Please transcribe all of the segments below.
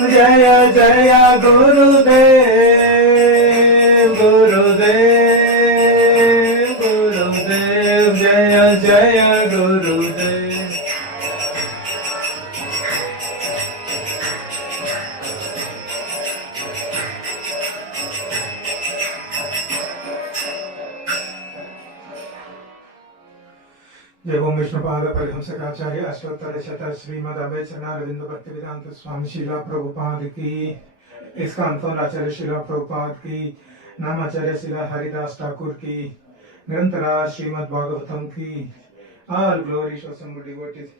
जय जय गुरुदेव गुरुदेव गुरुदेव जय जय गुरुदेव। जय ओम विष्णुपाद परिहंसकाचार्य अष्टोत्तर शत श्रीमद अभय चरणारविंद भक्ति वेदांत स्वामी शिला प्रभुपाद की, इसकांतों आचार्य शिला प्रभुपाद की, नामाचार्य शिला हरिदास ठाकुर की, ग्रंथरा श्रीमद भागवतम की। All glories to assembled devotees,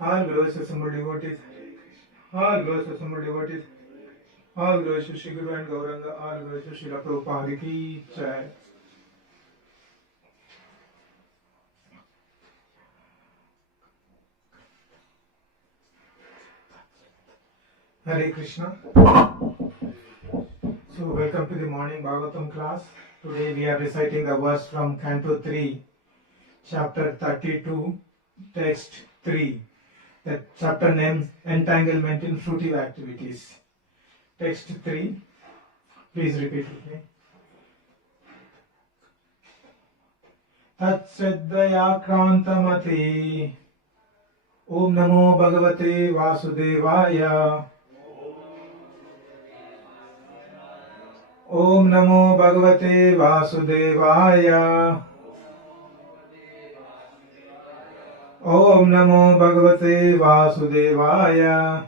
all glories to assembled devotees, all glories to assembled devotees, all glories to Shri Guru and Gauranga, all glories to Srila Prabhupada की जय। Hare Krishna. So welcome to the morning Bhagavatam class. Today we are reciting a verse from Canto 3, chapter 32, text 3. The chapter name Entanglement in Fruitive Activities. Text 3. Please repeat with me. Tatsaddaya Krantamati. Om Namo Bhagavate Vasudevaya. Om Namo Bhagavate Vasudevaya. Om Namo Bhagavate Vasudevaya.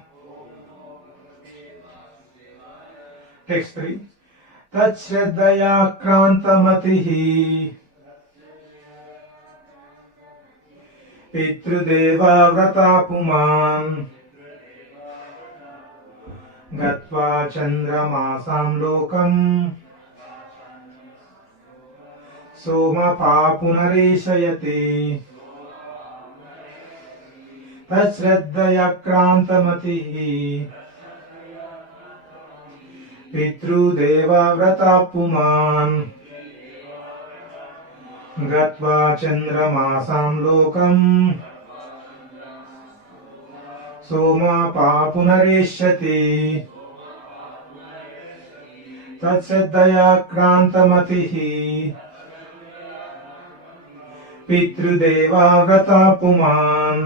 Text 3. Tatshraddhaya Krantamatihi. Pitrudeva Vrata Puman. Gatva Chandramasam Lokam Soma Papunareshayati. Tatshraddhaya Krantamatihi. Pitrudeva Vrata Puman. Gatva Chandramasam Lokam Soma Papunareshati. Tatsaddhaya Krantamatihi. Pitrudeva Vrata Puman.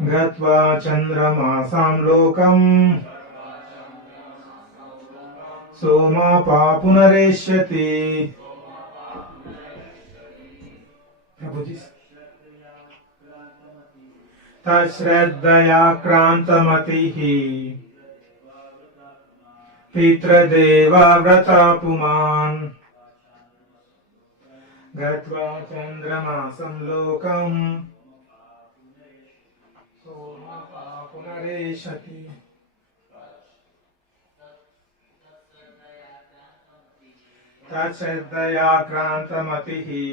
Gatva Chandramasam Lokam Soma Papunareshati. Prabhuji. Tatshraddhaya Krantamatihi. Pitradeva Vrata Puman. Gatva Chandramasam Lokam Soma Papunareshati. Tatshraddhaya Krantamatihi.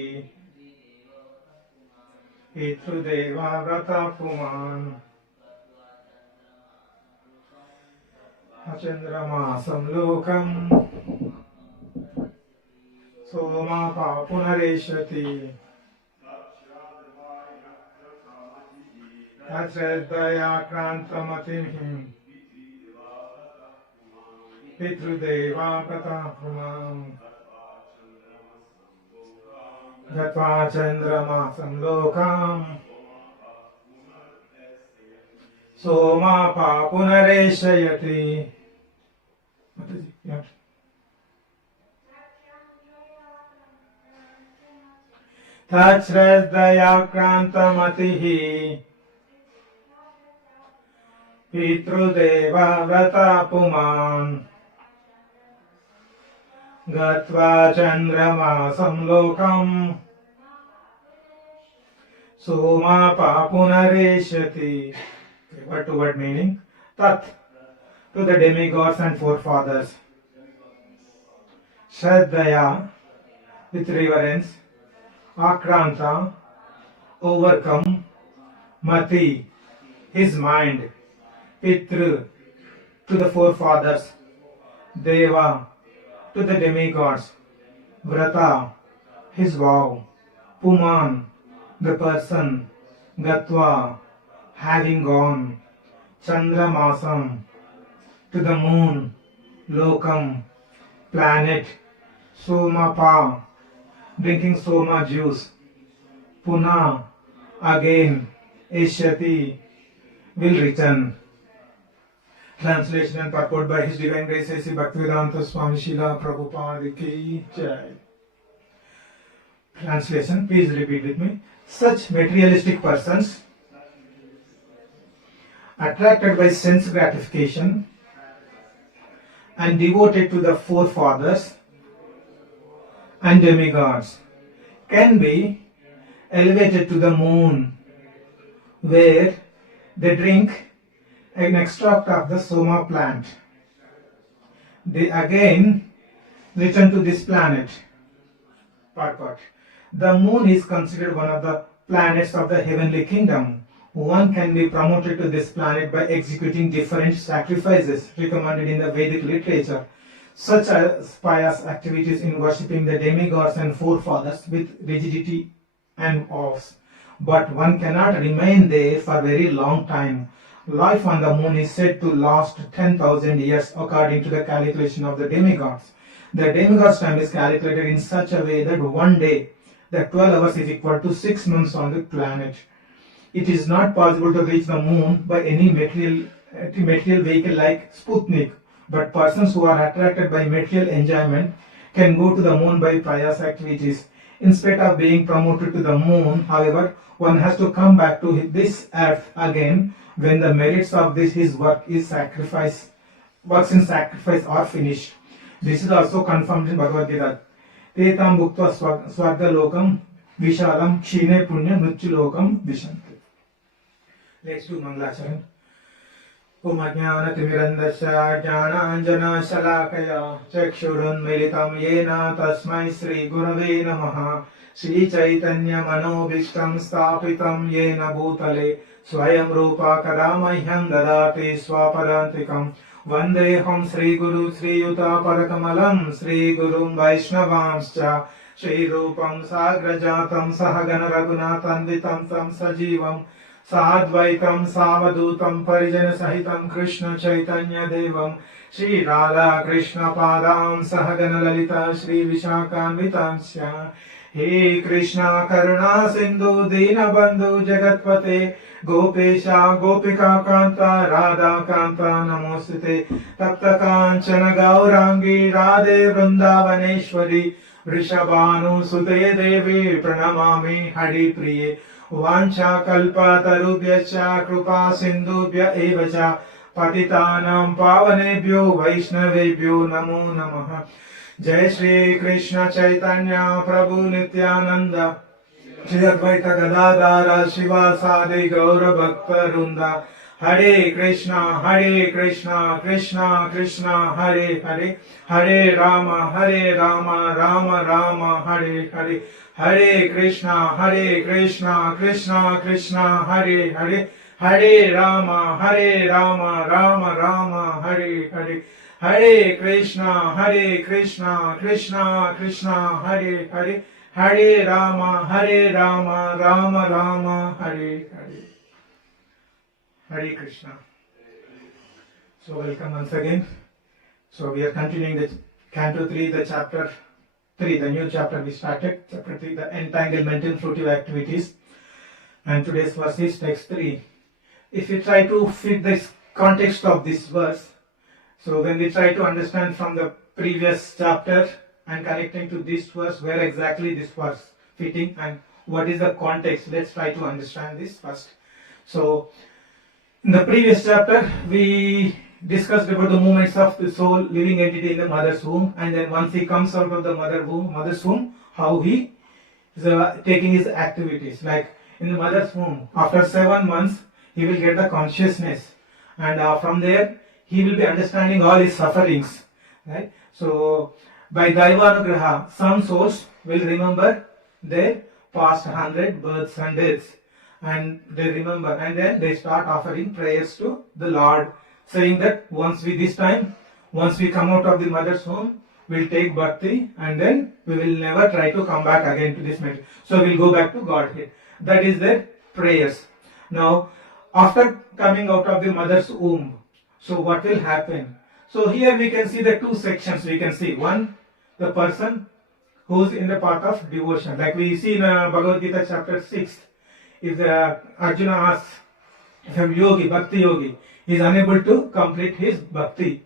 Pitrudeva Vrata Puman. Chandramasam Lokam Soma Papunareshati. Tatshraddhaya Krantamatihi. Pitrudeva Vrata Puman. Gatva Chandramasam Lokam Soma Papunareshayati. Tatshraddhaya Krantamatihi. Pitrudeva Vrata Puman. Gatva Chandramasam Lokam Soma Papunareshati. Word to word meaning. Tat, to the demigods and forefathers. Shraddhaya, with reverence. Akranta, overcome. Mati, his mind. Pitru, to the forefathers. Deva, to the demigods. Vrata, his vow. Puman, the person. Gatva, having gone. Chandramasam, to the moon, Lokam, planet, Somapa, drinking Soma juice, Puna, again, Eshyati, will return. Translation and purport by His Divine Grace A.C. Bhaktivedanta Swami Srila Prabhupada Ki Jai. Translation, please repeat with me. Such materialistic persons, attracted by sense gratification and devoted to the forefathers and demigods, can be elevated to the moon, where they drink an extract of the Soma plant. They again return to this planet. Part. The moon is considered one of the planets of the heavenly kingdom. One can be promoted to this planet by executing different sacrifices recommended in the Vedic literature, such as pious activities in worshipping the demigods and forefathers with rigidity and awe. But one cannot remain there for a very long time. Life on the moon is said to last 10,000 years according to the calculation of the demigods. The demigods' time is calculated in such a way that one day, the 12 hours is equal to 6 months on the planet. It is not possible to reach the moon by any material vehicle like Sputnik, but persons who are attracted by material enjoyment can go to the moon by pious activities. Instead of being promoted to the moon, however, one has to come back to this earth again when the merits of his works in sacrifice are finished. This is also confirmed in Bhagavad Gita. Tetam bhuktva swarga lokam vishalam kshine punya mrityu lokam vishanti. Let's do Mangalacharan. Om Ajnanatimirandasya Jnananjana Shalakaya Chakshurunmilitam Yena Tasmai Sri Gurave Namaha. Shri Chaitanya Manobhishtam Stapitam Yena Bhutale Swayam Rupa Kadamahyam Dadati Swapadantikam. Vandeham Sri Guru Sri Yuta Parakamalam Sri Gurum Vaishnavamscha Sri Rupam Sagrajatam Sahagana Raghunathanvitam Tam Sajivam Sadvaitam Savadutam Parijana Sahitam Krishna Chaitanya Devam Sri Radha Krishna Padam Sahagana Lalita Sri Vishakhanvitamsya. He Krishna Karuna Sindhu Dina Bandhu Jagatpate Gopesha Gopika Kanta Radha Kanta Namostate Tapta Kanchana Gaurangi Radhe Vrindavaneshwari Vrishabhanu Sute Devi Pranamami Hari Priye Vancha Kalpa Tarubhyacha Krupa Sindhubhya Evacha Patitanam Pavanebhyo Vaishnavebhyo Namo Namaha. Jai Shri Krishna Chaitanya Prabhu Nityananda Shri Advaita Gadadara Shivasadi Gaura Bhakta Runda. Hare Krishna Krishna Krishna Hare Hare Hare Rama Rama Rama Hare Hare Hare Krishna Krishna Krishna Hare Hare Hare Rama Rama Rama Hare Hare Hare Krishna Krishna Krishna Hare Hare Hare Rama Rama Rama Hare Hare. Hare Krishna. So welcome once again. So we are continuing the Canto 3, the Chapter 3, the new chapter we started, Chapter 3, the entanglement in fruitive activities. And today's verse is text 3. If we try to fit this context of this verse, so when we try to understand from the previous chapter and connecting to this verse, where exactly this verse fitting and what is the context, let's try to understand this first. So in the previous chapter, we discussed about the movements of the soul living entity in the mother's womb, and then once he comes out of the mother's womb, how he is taking his activities. Like in the mother's womb, after 7 months, he will get the consciousness, and from there, he will be understanding all his sufferings. Right? So by Daivanugraha, some souls will remember their past 100 births and deaths. And they remember, and then they start offering prayers to the Lord, saying that once we come out of the mother's womb, we'll take bhakti, and then we will never try to come back again to this matter. So we'll go back to Godhead. That is their prayers. Now, after coming out of the mother's womb, so what will happen? So here we can see the two sections. We can see one, the person who's in the path of devotion. Like we see in Bhagavad Gita chapter 6, if Arjuna asks, if a yogi, bhakti yogi, is unable to complete his bhakti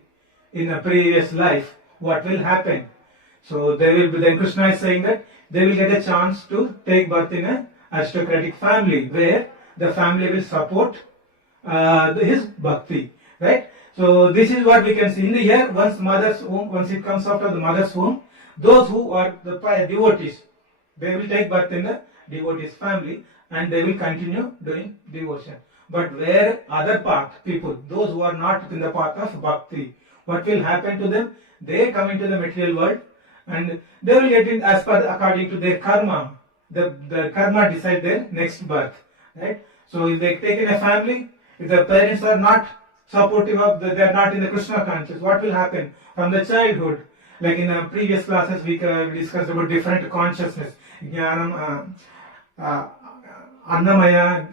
in a previous life, what will happen? So then Krishna is saying that they will get a chance to take birth in an aristocratic family where the family will support his bhakti, right? So this is what we can see in the year. Once it comes after the mother's womb, those who are the devotees, they will take birth in the devotee's family and they will continue doing devotion. But where other path people, those who are not in the path of bhakti, what will happen to them? They come into the material world and they will get in according to their karma. The karma decides their next birth, right? So if they take in a family, if the parents are not supportive of, they are not in the Krishna consciousness, what will happen from the childhood? Like in previous classes, we discussed about different consciousness, jnanam, annamaya,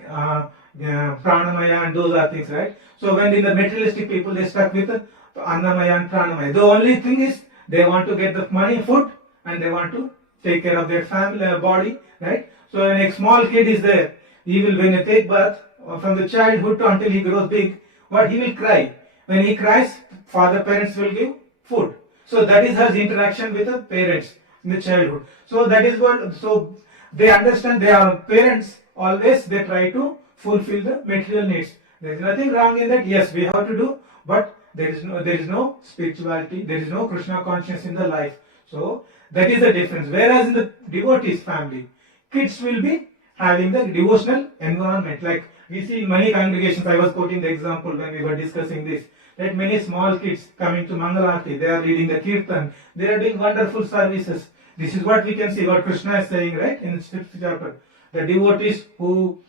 pranamaya, and those are things, right? So when in the materialistic people, they stuck with annamaya and pranamaya. The only thing is they want to get the money, food, and they want to take care of their family, body, right? So when a small kid is there, he will, when he take birth, from the childhood to until he grows big, what he will cry. When he cries, parents will give food. So that is his interaction with the parents in the childhood. So that is what, so they understand they are parents, always they try to fulfill the material needs. There is nothing wrong in that. Yes, we have to do, but there is no spirituality, there is no Krishna consciousness in the life. So that is the difference. Whereas in the devotees family, kids will be having the devotional environment. Like we see in many congregations, I was quoting the example when we were discussing this, that many small kids coming to Mangalarti, they are reading the Kirtan, they are doing wonderful services. This is what we can see, what Krishna is saying, right, in the 6th chapter. The devotees who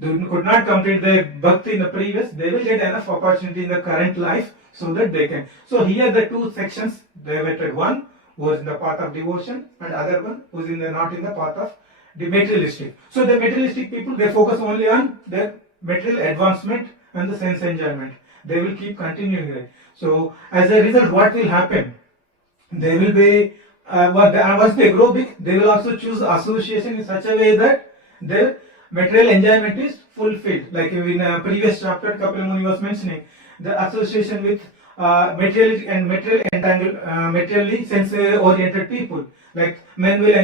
could not complete their bhakti in the previous, they will get enough opportunity in the current life so that they can. So here the two sections divided. One who is in the path of devotion and other one who is not in the path of the materialistic. So the materialistic people, they focus only on their material advancement and the sense enjoyment. They will keep continuing it. So as a result, what will happen? They will be, once they grow big, they will also choose association in such a way that their material enjoyment is fulfilled. Like in a previous chapter, Kapila Muni was mentioning the association with materially sense-oriented people. Like men will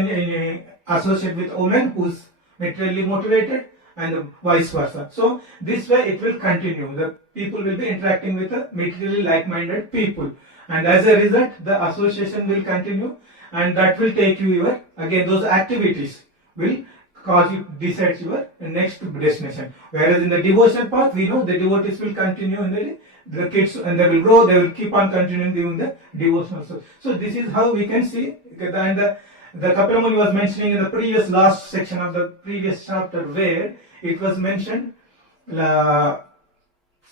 associate with women who's materially motivated and vice versa. So this way it will continue. The people will be interacting with the materially like-minded people. And as a result, the association will continue and that will take you again those activities will cause you decides your next destination. Whereas in the devotion path, we know the devotees will continue in the kids and they will grow, they will keep on continuing doing the devotional. So this is how we can see, and the Kapila Muni was mentioning in the previous last section of the previous chapter where it was mentioned that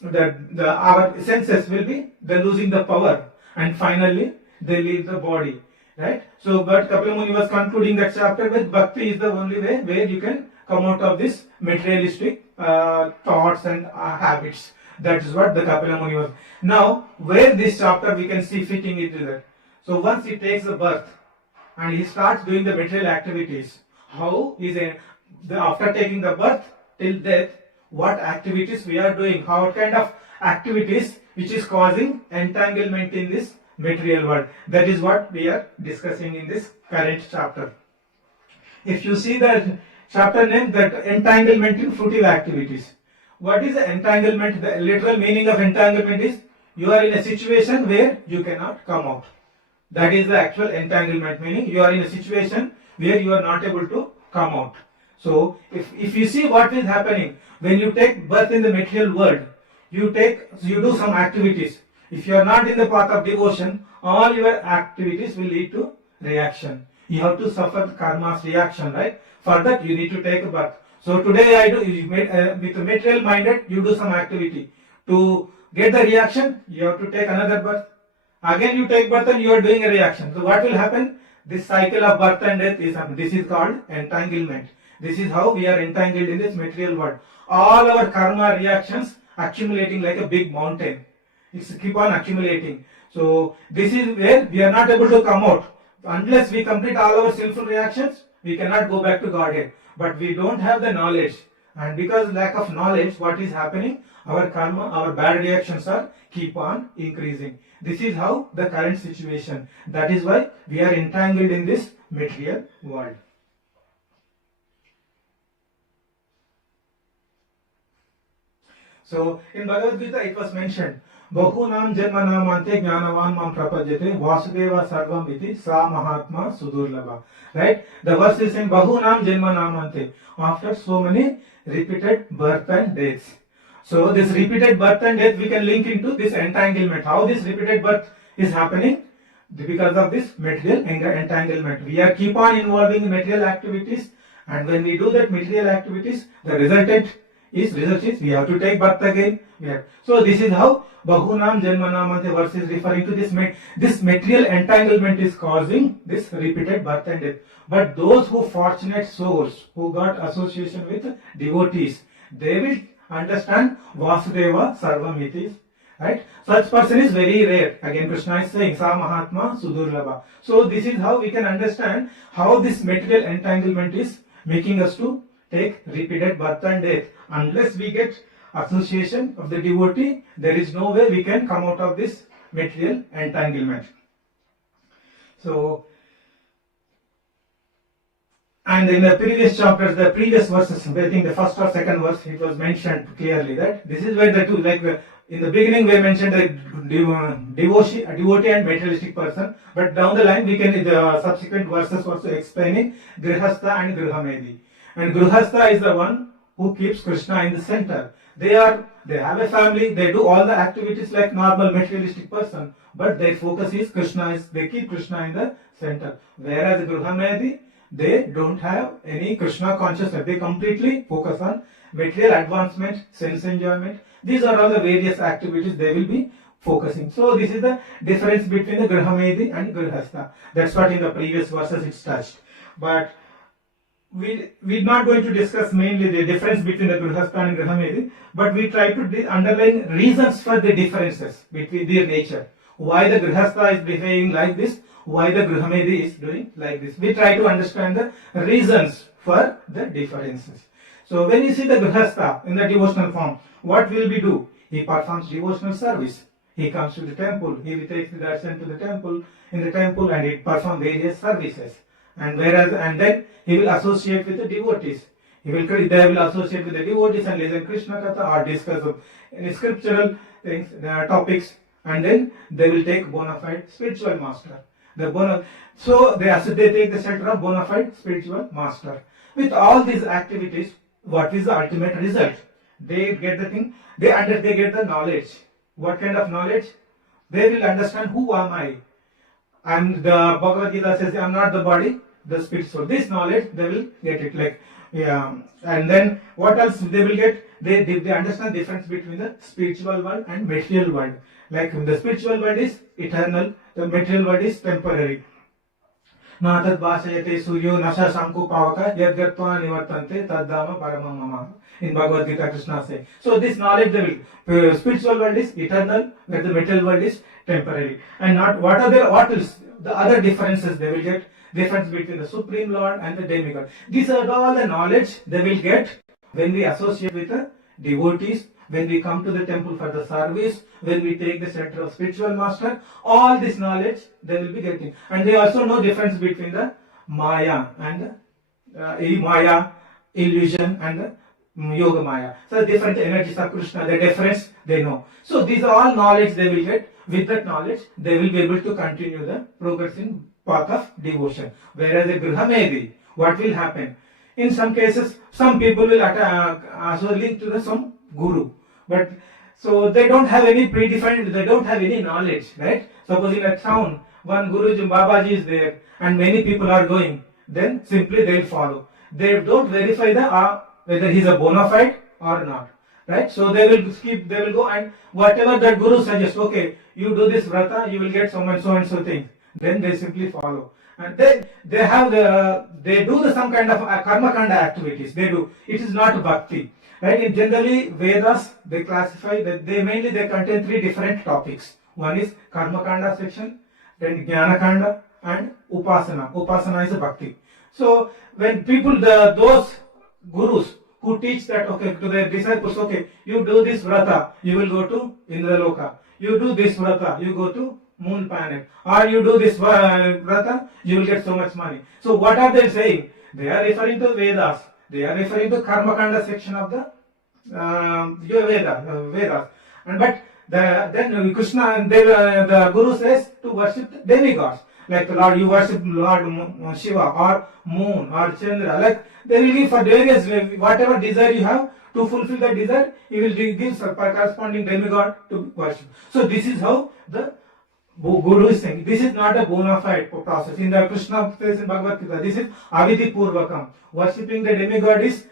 our senses will be losing the power and finally they leave the body. Right? So, but Kapila Muni was concluding that chapter with bhakti is the only way where you can come out of this materialistic thoughts and habits. That is what the Kapila Muni was. Now, where this chapter we can see fitting into that. So, once he takes the birth and he starts doing the material activities, how is after taking the birth till death, what activities we are doing, what kind of activities which is causing entanglement in this material world. That is what we are discussing in this current chapter. If you see the chapter name, that entanglement in fruitive activities. What is the entanglement? The literal meaning of entanglement is you are in a situation where you cannot come out. That is the actual entanglement, meaning you are in a situation where you are not able to come out. So if you see what is happening when you take birth in the material world, you do some activities. If you are not in the path of devotion, all your activities will lead to reaction. You have to suffer karma's reaction, right? For that, you need to take a birth. So today with material minded, you do some activity. To get the reaction, you have to take another birth. Again, you take birth and you are doing a reaction. So what will happen? This cycle of birth and death is happening. This is called entanglement. This is how we are entangled in this material world. All our karma reactions accumulating like a big mountain. It's keep on accumulating. So this is where we are not able to come out. Unless we complete all our sinful reactions, we cannot go back to Godhead. But we don't have the knowledge. And because lack of knowledge, what is happening? Our karma, our bad reactions are keep on increasing. This is how the current situation. That is why we are entangled in this material world. So in Bhagavad Gita it was mentioned, Bahunam Janmanamante Jnanavan Mam Prapajyate Vasudeva Sarvam Iti Sa Mahatma Sudurlabha. Right? The verse is saying Bahunam Janmanamante. After so many repeated birth and deaths. So this repeated birth and death we can link into this entanglement. How this repeated birth is happening? Because of this material entanglement. We are keep on involving in material activities, and when we do that material activities, the result is we have to take birth again. So this is how Bahunam Janmanamante verse is referring to this material entanglement is causing this repeated birth and death. But those who fortunate souls who got association with devotees, they will understand Vasudeva Sarvamiti. Right? Such person is very rare. Again, Krishna is saying, Sa Mahatma Sudurlabha. So this is how we can understand how this material entanglement is making us to take repeated birth and death. Unless we get association of the devotee, there is no way we can come out of this material entanglement. So, and in the previous chapters, the previous verses, I think the first or second verse, it was mentioned clearly that this is where the two, like in the beginning we mentioned the devotee and materialistic person, but down the line we can, in the subsequent verses also explaining Grihastha and Grihamedi. And Grihastha is the one who keeps Krishna in the center. They have a family, they do all the activities like normal materialistic person, but their focus is Krishna, they keep Krishna in the center. Whereas Grihamedi, they don't have any Krishna consciousness. They completely focus on material advancement, sense enjoyment. These are all the various activities they will be focusing. So this is the difference between the Grihamedi and Grihastha. That's what in the previous verses it's touched. But we're not going to discuss mainly the difference between the Grihastha and Grihamedi, but we try to underline reasons for the differences between their nature. Why the Grihastha is behaving like this, why the Grihamedi is doing like this. We try to understand the reasons for the differences. So when you see the Grihastha in the devotional form, what will we do? He performs devotional service. He comes to the temple, he will take the darshan to the temple, in the temple, and he performs various services. And then he will associate with the devotees. They will associate with the devotees and listen Krishna Katha or discuss any scriptural things, topics, and then they will take bona fide spiritual master. So they take the shelter of bona fide spiritual master. With all these activities, what is the ultimate result? They get the thing, they get the knowledge. What kind of knowledge? They will understand who am I. And the Bhagavad Gita says, I am not the body, the spirit. So this knowledge, they will get it. And then what else they will get? They understand the difference between the spiritual world and material world. Like the spiritual world is eternal, the material world is temporary. Natad bhashayate suryo nasha shanku pavaka yad gatva nivartante taddama paramam mama. In Bhagavad Gita, Krishna says. So this knowledge, the spiritual world is eternal, where the material world is temporary. And what is the other differences they will get? Difference between the Supreme Lord and the demigod. These are all the knowledge they will get when we associate with the devotees, when we come to the temple for the service, when we take the center of spiritual master. All this knowledge they will be getting. And they also know difference between the Maya and Maya, illusion, and the Yoga Maya. So different energies of Krishna, the difference they know. So these are all knowledge they will get. With that knowledge, they will be able to continue the progressing path of devotion. Whereas the Grihamedi, what will happen? In some cases, some people will also link to some guru. But so they don't have any predefined, they don't have any knowledge, right? Suppose in a town, one Guruji, Babaji is there and many people are going, then simply they will follow. They don't verify whether he is a bona fide or not. Right? So they will go and whatever that Guru suggests, okay, you do this vrata, you will get so and so thing. Then they simply follow. And they do some kind of karma kanda activities. They do. It is not bhakti, right? In generally Vedas they classify that they contain three different topics. One is karma kanda section, then jnana kanda, and upasana. Upasana is a bhakti. So when people, those gurus who teach that, okay, to their disciples, okay, you do this vrata, you will go to Indraloka. You do this vrata, you go to moon planet. Or you do this vrata, you will get so much money. So what are they saying? They are referring to Vedas. They are referring to Karma Kanda section of the Vedas. And but then Krishna and the Guru says to worship demigods. Like the Lord, you worship Lord Shiva or Moon or Chandra. Like they will give for various, whatever desire you have, to fulfill that desire, he will give corresponding demigod to worship. So this is how the Guru is saying. This is not a bona fide process. In the Krishna says in Bhagavad Gita, this is avidhi purvakam. Worshipping the demigod is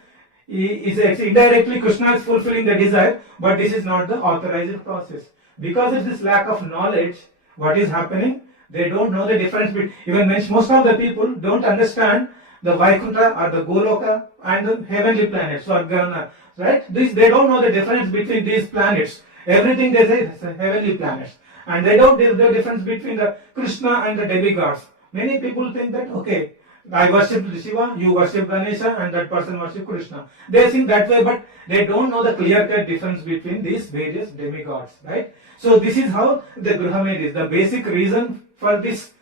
indirectly Krishna is fulfilling the desire, but this is not the authorized process. Because of this lack of knowledge, what is happening? They don't know the difference between, even most of the people don't understand the Vaikuntha or the Goloka and the heavenly planets, Swargana, right? They don't know the difference between these planets. Everything they say is heavenly planets. And they don't know the difference between the Krishna and the demigods. Many people think that, okay, I worship Shiva, you worship Ganesha, and that person worship Krishna. They think that way, but they don't know the clear-cut difference between these various demigods, right? So this is how the Gruhameda is. The basic reason for this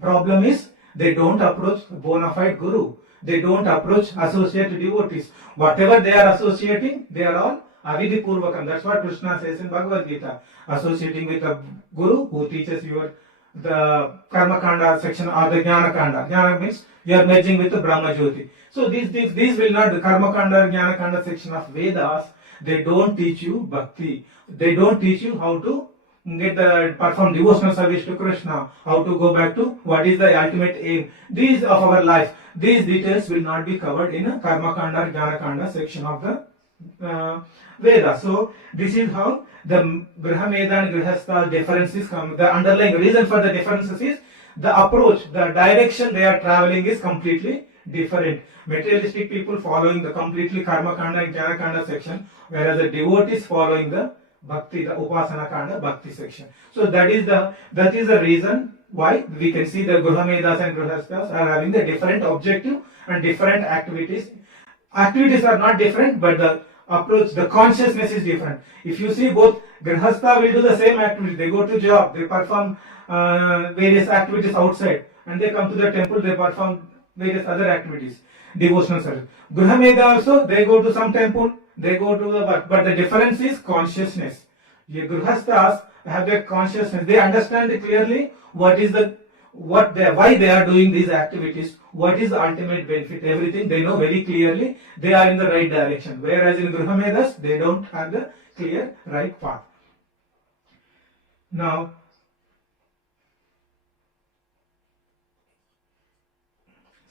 problem is they don't approach bona fide guru. They don't approach associated devotees. Whatever they are associating, they are all avidhi purvakam. That's what Krishna says in Bhagavad Gita. Associating with a guru who teaches you the karma kanda section or the jnana kanda. Jnana means you are merging with the Brahma Jyoti. So these will not, the karma kanda, jnana kanda section of Vedas, they don't teach you bhakti. They don't teach you how to perform devotional service to Krishna, how to go back to what is the ultimate aim. These of our life, these details will not be covered in a karma kanda or jnana kanda section of the Veda. So this is how the Gruhameda and Grihastha differences come. The underlying reason for the differences is the approach, the direction they are traveling is completely different. Materialistic people following the completely karma kanda and jnana kanda section, whereas the devotees following the bhakti, the upasana kanda bhakti section. So that is the reason why we can see the Gruhamedas and Grihasthas are having the different objective and different activities. Activities are not different, but the approach, the consciousness is different. If you see, both Grihastha will do the same activity. They go to job, they perform various activities outside, and they come to the temple, they perform various other activities, devotional service. Gruhameda also, they go to some temple, they go to the work, but the difference is consciousness. The Grihasthas have their consciousness. They understand clearly why they are doing these activities, what is the ultimate benefit, everything they know very clearly. They are in the right direction. Whereas in Gruhamedas, they don't have the clear right path. Now,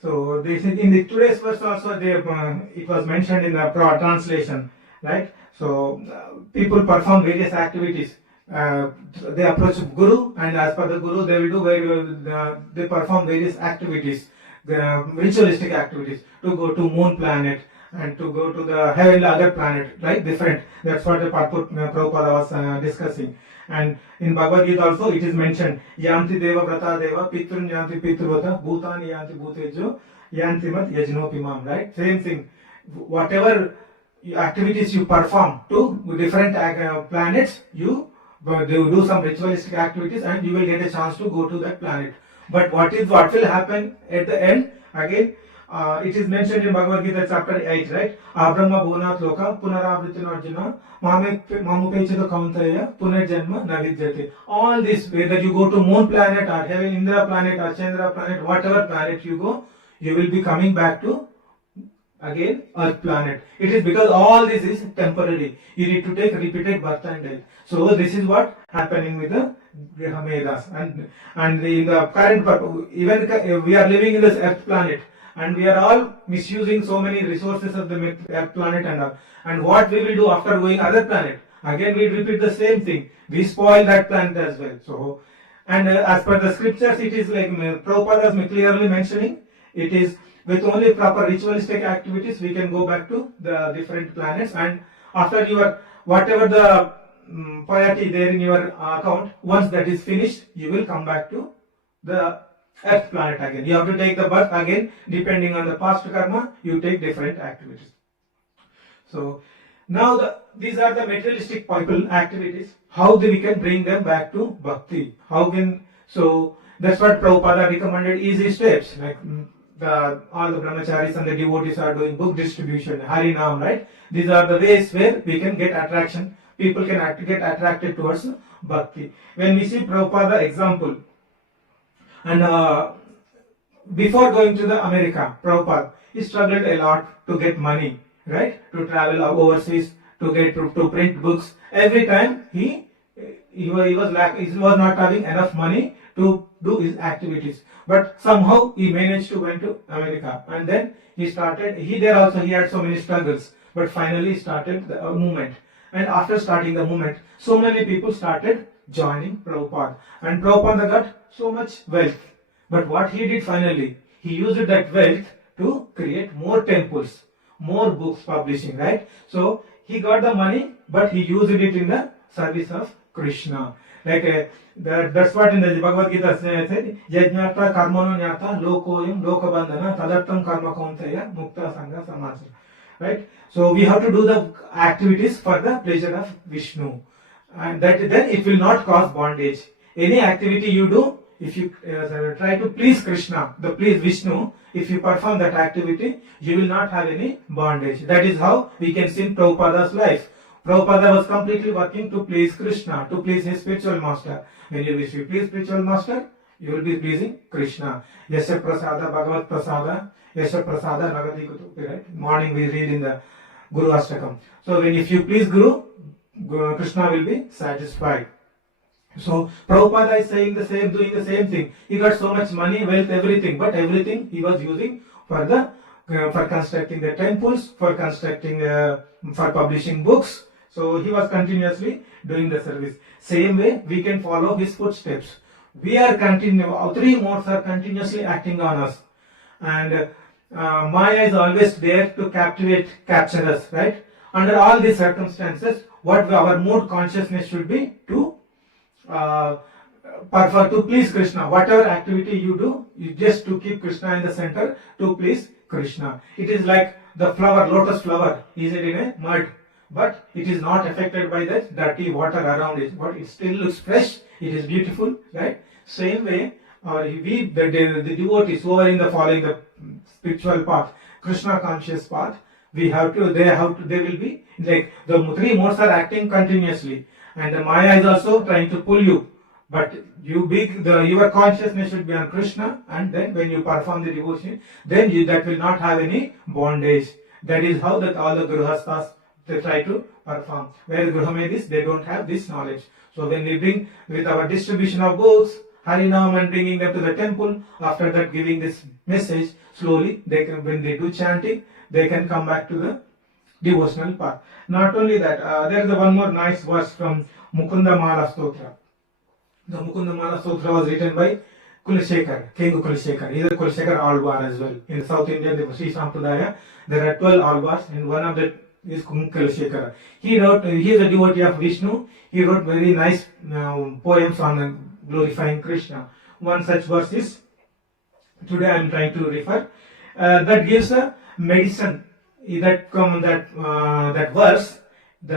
so this is in the today's verse also. It was mentioned in the translation, right? So people perform various activities. They approach Guru, and as per the Guru, they will do they perform various activities, the ritualistic activities, to go to moon planet and to go to the heavenly other planet, right? Different. That's what the Prabhupada was discussing. And in Bhagavad Gita also it is mentioned, Yanti Deva Vrata Deva Pitrun Yanti Pitruvata Bhutani Yanti Bhutejo Yanti Mat Yajnopimam, right? Same thing. Whatever activities you perform to different planets, you do some ritualistic activities and you will get a chance to go to that planet. But what will happen at the end? Again, it is mentioned in Bhagavad Gita chapter 8, right? Abrahma Bhunat Loka Punaravritin Arjuna Mamupechita Kauntaya Punarjanma Navidyate. All this, whether you go to moon planet or heaven, Indra planet or Chandra planet, whatever planet you go, you will be coming back to again Earth planet. It is because all this is temporary. You need to take repeated birth and death. So this is what happening with the Gruhamedas. And in the current, even we are living in this Earth planet, and we are all misusing so many resources of the Earth planet and all. And what we will do after going other planet? Again we repeat the same thing. We spoil that planet as well. So And as per the scriptures, it is like Prabhupada is clearly mentioning, it is with only proper ritualistic activities we can go back to the different planets, and after your whatever the piety there in your account, once that is finished, you will come back to the earth planet again. You have to take the birth again, depending on the past karma, you take different activities. So now these are the materialistic people activities. How we can bring them back to bhakti? How can, so that's what Prabhupada recommended, easy steps, like all the brahmacharis and the devotees are doing book distribution, Harinam, right? These are the ways where we can get attraction. People can get attracted towards bhakti. When we see Prabhupada example, and before going to the America, Prabhupada, he struggled a lot to get money, right? To travel overseas, to get to print books. Every time he was not having enough money to do his activities. But somehow he managed to went to America, and then he started. He had so many struggles, but finally started the movement. And after starting the movement, so many people started joining Prabhupada, and Prabhupada got so much wealth. But what he did finally, he used that wealth to create more temples, more books publishing, right? So he got the money, but he used it in the service of Krishna. Like that's what in the Bhagavad Gita said, Yajnata karmano nyata lokoyam lokabandhana tadartam karma kaunteya mukta sangha samachara. Right? So we have to do the activities for the pleasure of Vishnu, and that then it will not cause bondage. Any activity you do, if you try to please Krishna, the please Vishnu, if you perform that activity, you will not have any bondage. That is how we can see in Prabhupada's life. Prabhupada was completely working to please Krishna, to please his spiritual master. If you please spiritual master, you will be pleasing Krishna. Yasya prasada bhagavat prasada, yasya prasada nagati kutu. Right? Morning we read in the Guru Ashtakam. So if you please Guru, Krishna will be satisfied. So Prabhupada is saying the same, doing the same thing. He got so much money, wealth, everything, but everything he was using for the for constructing the temples, for constructing, for publishing books. So he was continuously doing the service. Same way we can follow his footsteps. We are three modes are continuously acting on us, and Maya is always there to capture us, right? Under all these circumstances, what our mood consciousness should be to to please Krishna. Whatever activity you do, you just to keep Krishna in the center, to please Krishna. It is like the flower, lotus flower, is it in a mud, but it is not affected by the dirty water around it, but it still looks fresh, it is beautiful, right? Same way, the devotees who are in the following the spiritual path, Krishna conscious path, they will be like the three modes are acting continuously, and the Maya is also trying to pull you, but your consciousness should be on Krishna, and then when you perform the devotion, then that will not have any bondage. That is how all the grihasthas they try to perform. Where Gruhamadis, they don't have this knowledge. So when we bring with our distribution of books, Harinam, and bringing them to the temple, after that giving this message, slowly when they do chanting, they can come back to the devotional path. Not only that, there is one more nice verse from Mukunda Mala Stotra. The Mukunda Mala Stotra was written by Kulashekar, King Kulashekar. He is a Kulashekar Alvar as well. In South India, the Sri Sampradaya, there are 12 Alvars, and one of the is Kulashekara. He is a devotee of Vishnu. He wrote very nice poems on glorifying Krishna. One such verse is, today I am trying to refer, that gives a medicine. That verse, the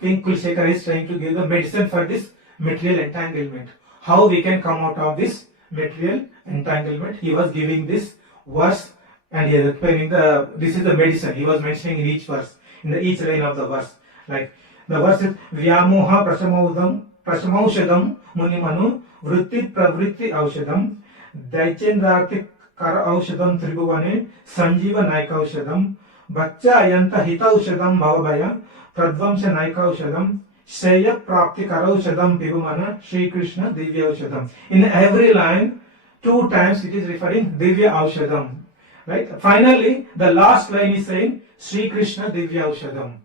King Kulashekara is trying to give the medicine for this material entanglement. How we can come out of this material entanglement. He was giving this verse, and he is explaining this is the medicine. He was mentioning in each verse, in each line of the verse. Like the verse is Vyamoha Prasamaushadam Munimanu Vritti Pravritti Aushadam Daichendrati Kara Aushadam Tribhuvane Sanjiva Naikaushadam Bhacha Ayanta Hitaushadam Bhavabhaya Pradvamsa Naikaushadam Shreya Prapti Karaushadam Pivumana Sri Krishna Divya Aushadam. In every line, 2 times it is referring Divya Aushadam. Right? Finally, the last line is saying Sri Krishna Divya Aushadam.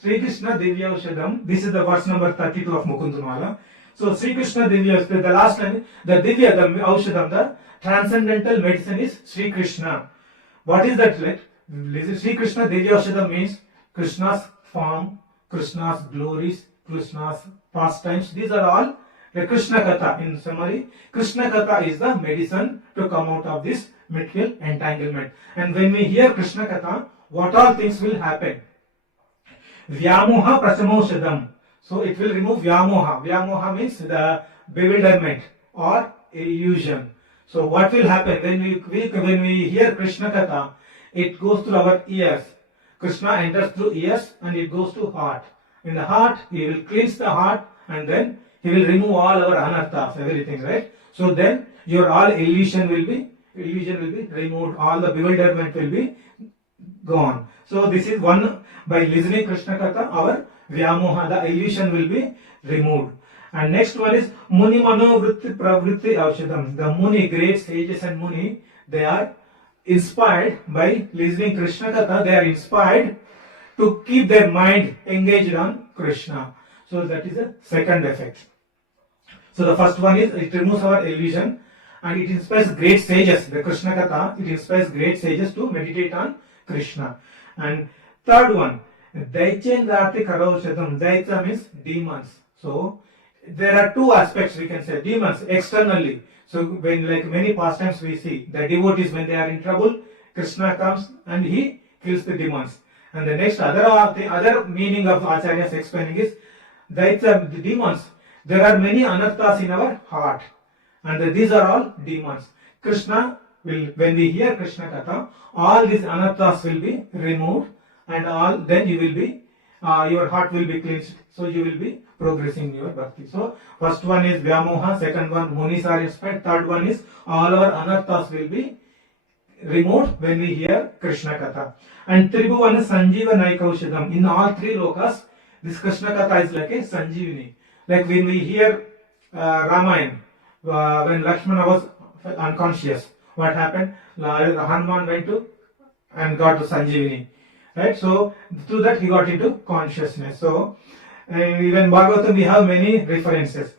Sri Krishna Divya Aushadam. This is the verse number 32 of Mukundamala. So Sri Krishna Divya, the last line, the Divya, the Aushadam, the transcendental medicine is Sri Krishna. What is that? Like, Sri Krishna Divya Aushadam means Krishna's form, Krishna's glories, Krishna's pastimes. These are all the Krishna Katha. In summary, Krishna Katha is the medicine to come out of this material entanglement. And when we hear Krishna Katha, what all things will happen? Vyamoha prasamaushadam. So it will remove Vyamoha. Vyamoha means the bewilderment or illusion. So what will happen when we hear Krishna Katha? It goes through our ears. Krishna enters through ears and it goes to heart. In the heart, he will cleanse the heart and then he will remove all our anarthas, everything, right? So then your all illusion will be removed, all the bewilderment will be gone. So this is one, by listening Krishna Katha, our Vyamoha, the illusion will be removed. And next one is Muni Mano Vritti Pravritti Aushadam. The Muni, great sages and Muni, they are inspired by listening Krishna Katha, they are inspired to keep their mind engaged on Krishna. So that is the second effect. So the first one is it removes our illusion and it inspires great sages. The Krishna Katha, it inspires great sages to meditate on Krishna. And third one, Daichendrati Karaushadam. Daitya means demons. So there are two aspects we can say. Demons externally. So when, like many pastimes we see, the devotees when they are in trouble, Krishna comes and he kills the demons. And the next other meaning of Acharya's explaining is Daitya, the demons. There are many anarthas in our heart, and these are all demons. Krishna will, when we hear Krishna Katha, all these anarthas will be removed, and then you will be, your heart will be cleansed. So you will be progressing your bhakti. So first one is Vyamoha, second one Munis are inspired, third one is all our anarthas will be removed when we hear Krishna Katha. And Tribhuvan is Sanjeeva Naikaushadam. In all three lokas, this Krishna Katha is like a Sanjeevani. Like when we hear Ramayana, when Lakshmana was unconscious, what happened? Hanuman went to and got to Sanjeevani, right? So through that he got into consciousness. So even Bhagavatam we have many references.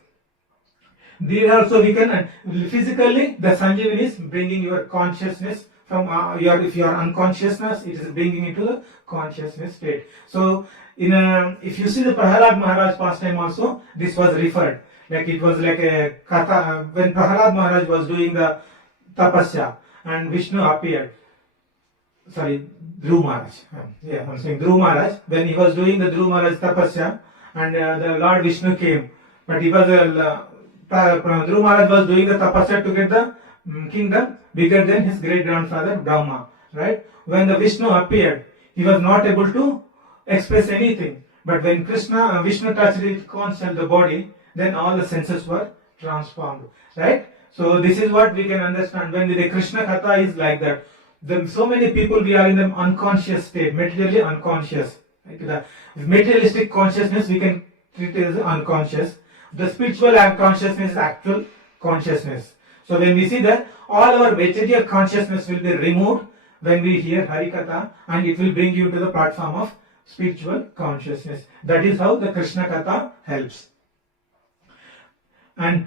There also we can physically the Sanjeevani is bringing your consciousness from if you are unconsciousness, it is bringing into the consciousness state. So if you see the Prahalad Maharaj pastime also, this was referred. Like it was like a katha when Prahalad Maharaj was doing the tapasya and Vishnu appeared. Sorry, Dhruv Maharaj. Yeah, I'm saying Dhruv Maharaj. When he was doing the Dhruv Maharaj tapasya and the Lord Vishnu came, but he was Dhruv Maharaj was doing the tapasya to get the kingdom bigger than his great grandfather Brahma. Right? When the Vishnu appeared, he was not able to express anything. But when Vishnu touched his conscience, the body, then all the senses were transformed. Right? So this is what we can understand when the Krishna Katha is like that. So many people we are in the unconscious state, materially unconscious. Like the materialistic consciousness we can treat it as unconscious. The spiritual consciousness is actual consciousness. So when we see that, all our material consciousness will be removed when we hear Harikatha, and it will bring you to the platform of spiritual consciousness. That is how the Krishna Katha helps. And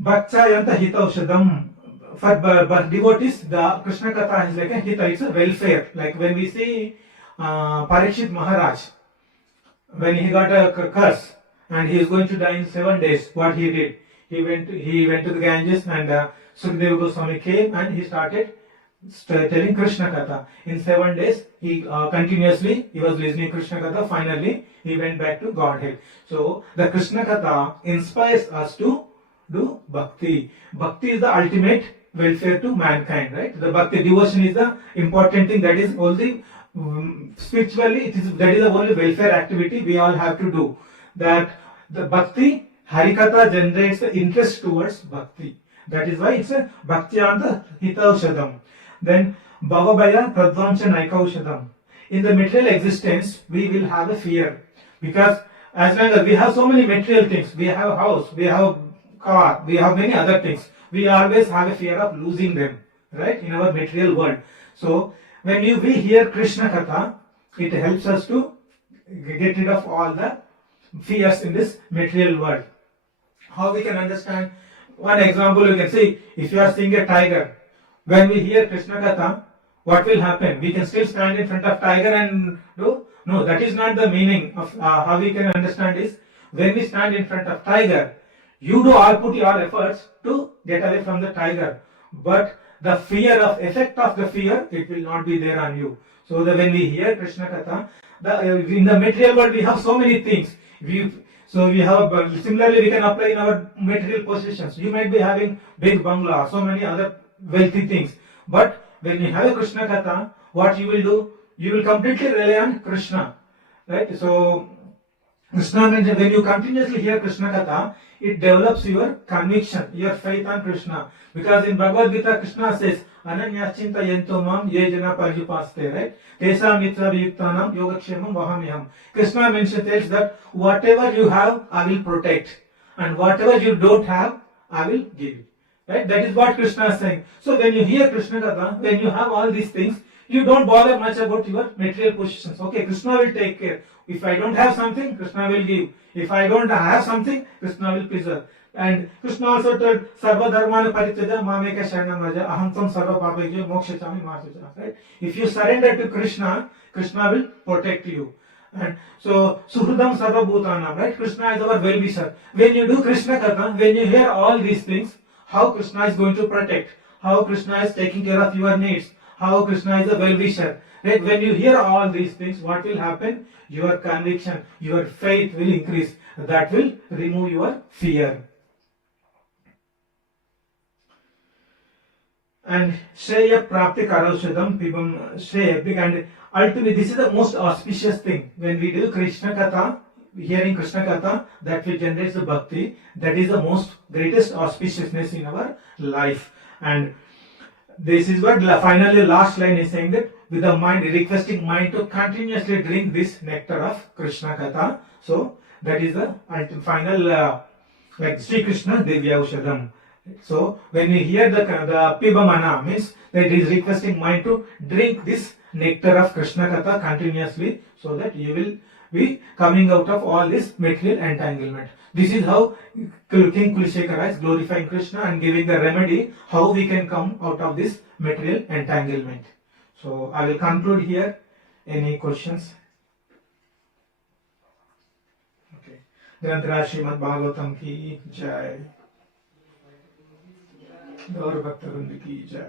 Bhakchayanta Hitaushadam. For devotees, the Krishna Katha is like a hita, it's a welfare. Like when we see Parikshit Maharaj, when he got a curse and he is going to die in 7 days, what he did? He went to the Ganges and Sukadeva Goswami came and he started telling Krishna Katha. In 7 days, he continuously was listening Krishna Katha. Finally, he went back to Godhead. So the Krishna Katha inspires us to do bhakti. Bhakti is the ultimate welfare to mankind, right? The bhakti devotion is the important thing. That is only spiritually. That is the only welfare activity we all have to do. That the bhakti Harikatha generates the interest towards bhakti. That is why it's a Bhaktyanta Hitaushadam. Then Bhavabhaya Pradvamsa Naikaushadam. In the material existence, we will have a fear. Because as long as we have so many material things, we have a house, we have a car, we have many other things, we always have a fear of losing them, right, in our material world. So when we hear Krishna Katha, it helps us to get rid of all the fears in this material world. How we can understand? One example you can see, if you are seeing a tiger, when we hear Krishna Katha, what will happen? We can still stand in front of tiger and do? No, that is not the meaning of how we can understand is, when we stand in front of tiger, you do all put your efforts to get away from the tiger, but the fear of effect of the fear, it will not be there on you. So that when we hear Krishna Katha, in the material world we have so many things. So we have similarly we can apply in our material possessions. You might be having big bungalow, so many other wealthy things. But when you have a Krishna Katha, what you will do? You will completely rely on Krishna, right? So Krishna means when you continuously hear Krishna Katha, it develops your conviction, your faith on Krishna. Because in Bhagavad Gita, Krishna says, Ananyachinta yento mam ye jana parjupaste, right? Tesa mitra viyuktanam yogakshemam vahamyam. Krishna tells that whatever you have, I will protect. And whatever you don't have, I will give you. Right? That is what Krishna is saying. So when you hear Krishna Katha, when you have all these things, you don't bother much about your material possessions. Okay, Krishna will take care. If I don't have something, Krishna will give. If I don't have something, Krishna will preserve. And Krishna also told, Sarva dharmana parityaja mameka sharanam raja aham tvam sarva papekyo mokshachami masacha. Right? If you surrender to Krishna, Krishna will protect you. And so, Suhridam Sarva Bhutanam, right? Krishna is our well-wisher. When you do Krishna Katha, when you hear all these things, how Krishna is going to protect, how Krishna is taking care of your needs, how Krishna is a well-wisher. Right? When you hear all these things, what will happen? Your conviction, your faith will increase. That will remove your fear. And Shreya Prapti Karaushadam Pibam Shreya, and ultimately this is the most auspicious thing. When we do Krishna Katha, hearing Krishna Katha, that will generate the bhakti. That is the most greatest auspiciousness in our life. And this is what finally last line is saying, that with the mind, requesting mind to continuously drink this nectar of Krishna Katha. So that is the final like Sri Krishna Divya Ushadam. So when we hear the Pibamana, means that it is requesting mind to drink this nectar of Krishna Katha continuously, so that you will be coming out of all this material entanglement. This is how King Kulishekara is glorifying Krishna and giving the remedy how we can come out of this material entanglement. So I will conclude here. Any questions? Okay. Granthra Srimad Bhagavatam ki jai. Gaur Bhakta ki jai.